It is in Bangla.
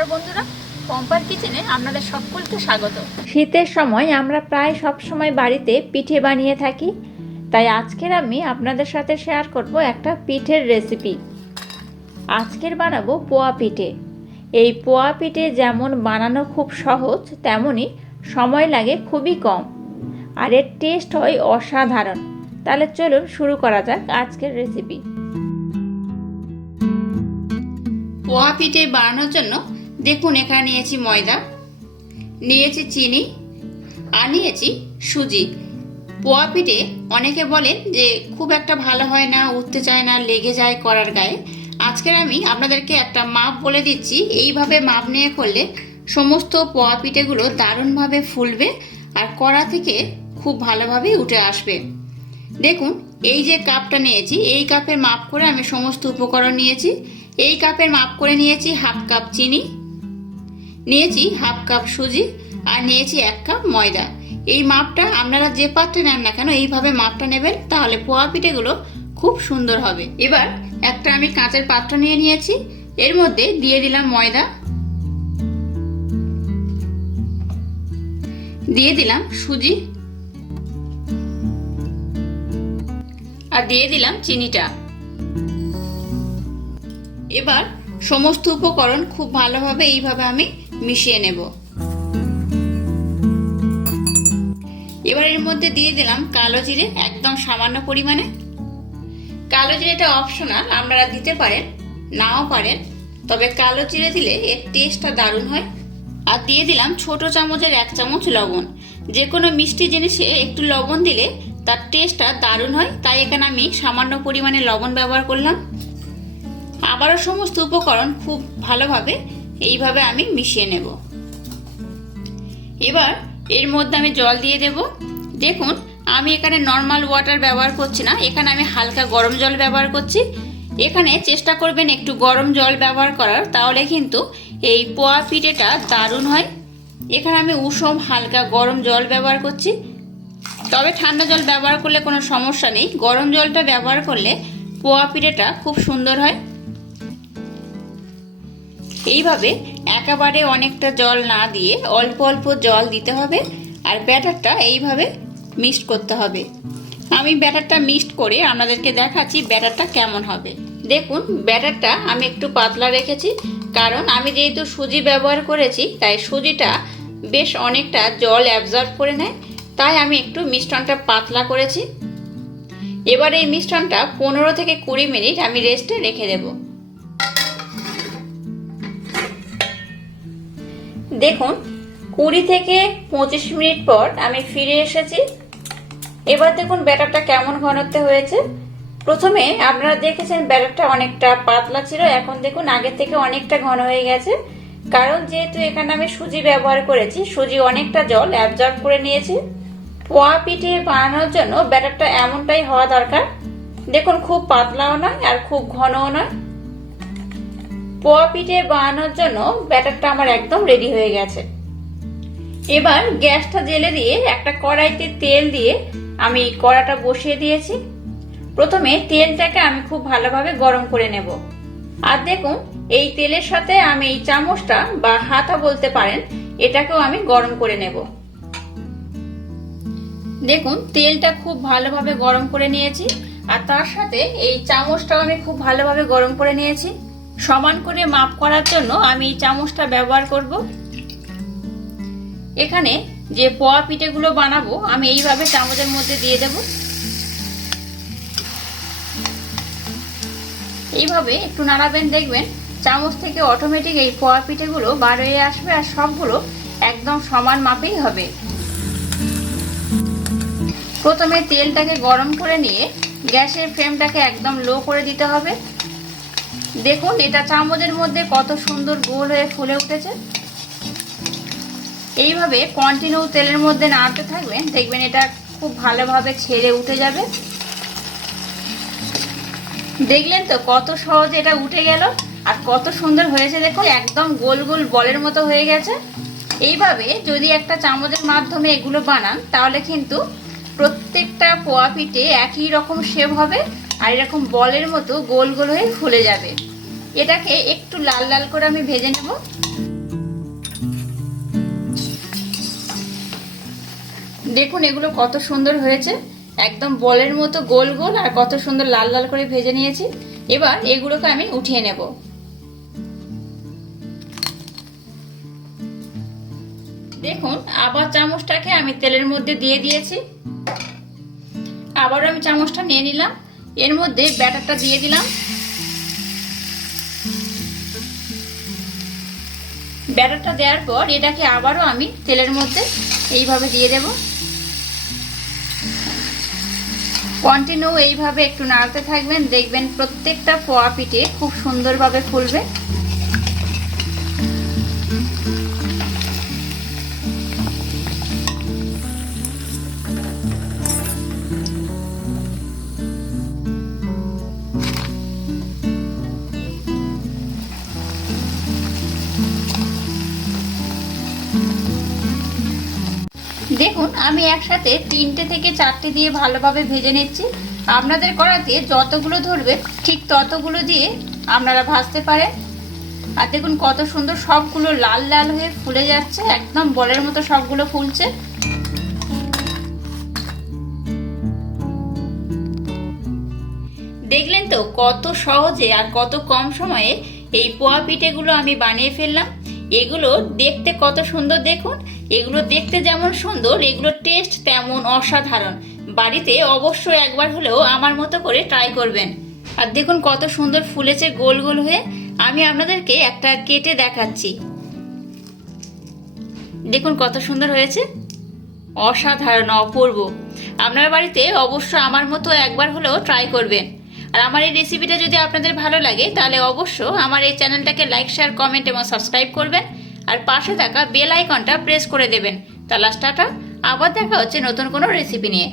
নমস্কার বন্ধুরা, পম্পার কিচেনে আপনাদের সকলকে স্বাগত। শীতের সময় আমরা প্রায় সব সময় বাড়িতে পিঠে বানিয়ে থাকি, তাই আজকের আমি আপনাদের সাথে শেয়ার করব একটা পিঠের রেসিপি। আজকের বানাবো পোয়া পিঠে। এই পোয়া পিঠে যেমন বানানো খুব সহজ, তেমনই সময় লাগে খুবই কম, আর এর টেস্ট হয় অসাধারণ। তাহলে চলুন শুরু করা যাক আজকের রেসিপি। পোয়া পিঠে বানানোর জন্য দেখুন, এখানে নিয়েছি ময়দা, নিয়েছি চিনি আর নিয়েছি সুজি। পোয়া পিঠে অনেকে বলেন যে খুব একটা ভালো হয় না, উঠতে চায় না, লেগে যায় করার গায়ে। আজকের আমি আপনাদেরকে একটা মাপ বলে দিচ্ছি, এইভাবে মাপ নিয়ে করলে সমস্ত পোয়া পিঠেগুলো দারুণভাবে ফুলবে আর কড়া থেকে খুব ভালোভাবে উঠে আসবে। দেখুন, এই যে কাপটা নিয়েছি, এই কাপের মাপ করে আমি সমস্ত উপকরণ নিয়েছি। এই কাপের মাপ করে নিয়েছি হাফ কাপ চিনি, নিয়েছি হাফ কাপ সুজি আর নিয়েছি 1 কাপ ময়দা। এই মাপটা আপনারা যে পাত্রে নেন না কেন এইভাবে মাপটা নেবেন, তাহলে পোয়া পিঠেগুলো খুব সুন্দর হবে। এবার একটা আমি কাঁচের পাত্র নিয়ে নিয়েছি, এর মধ্যে দিয়ে দিলাম ময়দা, দিয়ে দিলাম সুজি আর দিয়ে দিলাম চিনিটা। এবার সমস্ত উপকরণ খুব ভালোভাবে এইভাবে আমি মিশিয়ে নেব। এবার এর মধ্যে দিয়ে দিলাম কালো জিরে, একদম সামান্য পরিমাণে। কালো জিরেটা অপশনাল, আপনারা দিতে পারেন নাও পারেন, তবে কালো জিরে দিলে এর টেস্টটা দারুণ হয়। আর দিয়ে দিলাম ছোট চামচের 1 চামচ লবণ। যে কোনো মিষ্টি জিনিসে একটু লবণ দিলে তার টেস্টটা দারুণ হয়, তাই এখানে আমি সামান্য পরিমাণে লবণ ব্যবহার করলাম। আবারও সমস্ত উপকরণ খুব ভালোভাবে এইভাবে আমি মিশিয়ে নেব। এবার এর মধ্যে আমি জল দিয়ে দেব। দেখুন, আমি এখানে নর্মাল ওয়াটার ব্যবহার করছি না, এখানে আমি হালকা গরম জল ব্যবহার করছি। এখানে চেষ্টা করবেন একটু গরম জল ব্যবহার করার, তাহলে কিন্তু এই পোয়া পিঠেটা দারুণ হয়। এখানে আমি উষম হালকা গরম জল ব্যবহার করছি, তবে ঠান্ডা জল ব্যবহার করলে কোনো সমস্যা নেই। গরম জলটা ব্যবহার করলে পোয়া পিঠেটা খুব সুন্দর হয়। এইভাবে একেবারে অনেকটা জল না দিয়ে অল্প অল্প জল দিতে হবে, আর ব্যাটারটা এইভাবে মিক্সড করতে হবে। আমি ব্যাটারটা মিক্সড করে আপনাদেরকে দেখাচ্ছি ব্যাটারটা কেমন হবে। দেখুন, ব্যাটারটা আমি একটু পাতলা রেখেছি, কারণ আমি যেহেতু সুজি ব্যবহার করেছি, তাই সুজিটা বেশ অনেকটা জল অ্যাবজর্ব করে নেয়, তাই আমি একটু মিশ্রণটা পাতলা করেছি। এবার এই মিশ্রণটা 15 থেকে 20 মিনিট আমি রেস্টে রেখে দেব। দেখুন, 20 থেকে 25 মিনিট পর আমি ফিরে এসেছি। এবার দেখুন ব্যাটারটা কেমন ঘনত্ব হয়েছে। প্রথমে আপনারা দেখেছেন ব্যাটারটা অনেকটা পাতলা ছিল, এখন দেখুন আগের থেকে অনেকটা ঘন হয়ে গেছে, কারণ যেহেতু এখানে আমি সুজি ব্যবহার করেছি, সুজি অনেকটা জল অ্যাবজর্ব করে নিয়েছে। পোয়া পিঠে বানানোর জন্য ব্যাটারটা এমনটাই হওয়া দরকার। দেখুন, খুব পাতলাও নয় আর খুব ঘনও নয়। পোয়া পিঠে বানানোর জন্য ব্যাটারটা আমার একদম রেডি হয়ে গেছে। এবার গ্যাসটা জ্বেলে দিয়ে একটা কড়াইতে তেল দিয়ে আমি কড়াটা বসিয়ে দিয়েছি। প্রথমে তেলটাকে আমি খুব ভালোভাবে গরম করে নেব। আর দেখুন, এই তেলের সাথে আমি এই চামচটা বা হাতা বলতে পারেন, এটাকেও আমি গরম করে নেব। দেখুন, তেলটা খুব ভালোভাবে গরম করে নিয়েছি, আর তার সাথে এই চামচটাও আমি খুব ভালোভাবে গরম করে নিয়েছি। সমান করে মাপ করার জন্য আমি এই চামচটা ব্যবহার করব। এখানে যে পোয়া পিঠেগুলো বানাবো আমি এইভাবে চামচের মধ্যে দিয়ে দেব। এইভাবে একটু নাড়াবেন, দেখবেন চামচ থেকে অটোমেটিক এই পোয়া পিঠেগুলো বার হয়ে আসবে, আর সবগুলো একদম সমান মাপেই হবে। প্রথমে তেলটাকে গরম করে নিয়ে গ্যাসের ফ্লেমটাকে একদম লো করে দিতে হবে। দেখুন, এটা চামচের মধ্যে কত সুন্দর গোল হয়ে ফুলে উঠেছে। এইভাবে কন্টিনিউ তেলের মধ্যে নাড়তে থাকবেন, দেখবেন এটা খুব ভালোভাবে ছেড়ে উঠে যাবে। দেখলেন তো কত সহজে এটা উঠে গেল, আর কত সুন্দর হয়েছে। দেখুন, একদম গোল গোল বলের মতো হয়ে গেছে। এইভাবে যদি একটা চামচের মাধ্যমে এগুলো বানান, তাহলে কিন্তু প্রত্যেকটা পোয়া পিঠে একই রকম শেপ হবে, আর এরকম বলের মতো গোল গোল হয়ে ফুলে যাবে। এটাকে একটু লাল লাল করে আমি ভেজে নেব। দেখুন এগুলো কত সুন্দর হয়েছে, একদম বলের মতো গোল গোল, আর কত সুন্দর লাল লাল করে ভেজে নিয়েছি। এবার এগুলোকে আমি উঠিয়ে নেব। দেখুন আবার চামচটাকে আমি তেলের মধ্যে দিয়ে দিয়েছি, আবারও আমি চামচটা নিয়ে নিলাম, এর মধ্যে ব্যাটারটা দিয়ে দিলাম। ব্যাটারটা দেওয়ার পর এটাকে আবারও আমি তেলের মধ্যে এইভাবে দিয়ে দেব। কন্টিনিউ এইভাবে একটু নাড়তে থাকবেন, দেখবেন প্রত্যেকটা পোয়া পিঠে খুব সুন্দরভাবে ফুলবে। দেখুন আমি একসাথে 3টে থেকে 4টে দিয়ে ভালোভাবে ভেজে নিচ্ছি। আপনাদের কড়াতে যতগুলো ধরবে ঠিক ততগুলো দিয়ে আপনারা ভাজতে পারেন। আর দেখুন কত সুন্দর সবগুলো লাল লাল হয়ে ফুলে যাচ্ছে, একদম বলের মতো সবগুলো ফুলছে। দেখলেন তো কত সহজে আর কত কম সময়ে এই পোয়া পিঠেগুলো আমি বানিয়ে ফেললাম। এগুলো দেখতে কত সুন্দর, দেখুন এগুলো দেখতে যেমন সুন্দর, এগুলোর টেস্ট তেমন অসাধারণ। বাড়িতে অবশ্যই একবার হলেও আমার মতো করে ট্রাই করবেন। আর দেখুন কত সুন্দর ফুলেছে গোল গোল হয়ে। আমি আপনাদেরকে একটা কেটে দেখাচ্ছি, দেখুন কত সুন্দর হয়েছে, অসাধারণ অপূর্ব। আপনার বাড়িতে অবশ্যই আমার মতো একবার হলেও ট্রাই করবেন। আর আমার এই রেসিপিটা যদি আপনাদের ভালো লাগে তাহলে অবশ্যই আমার এই চ্যানেলটাকে লাইক, শেয়ার, কমেন্ট এবং সাবস্ক্রাইব করবেন। আর পাশে থাকা বেল আইকনটা প্রেস করে দেবেন। তাহলে টাটা, আবার দেখা হচ্ছে নতুন কোনো রেসিপি নিয়ে।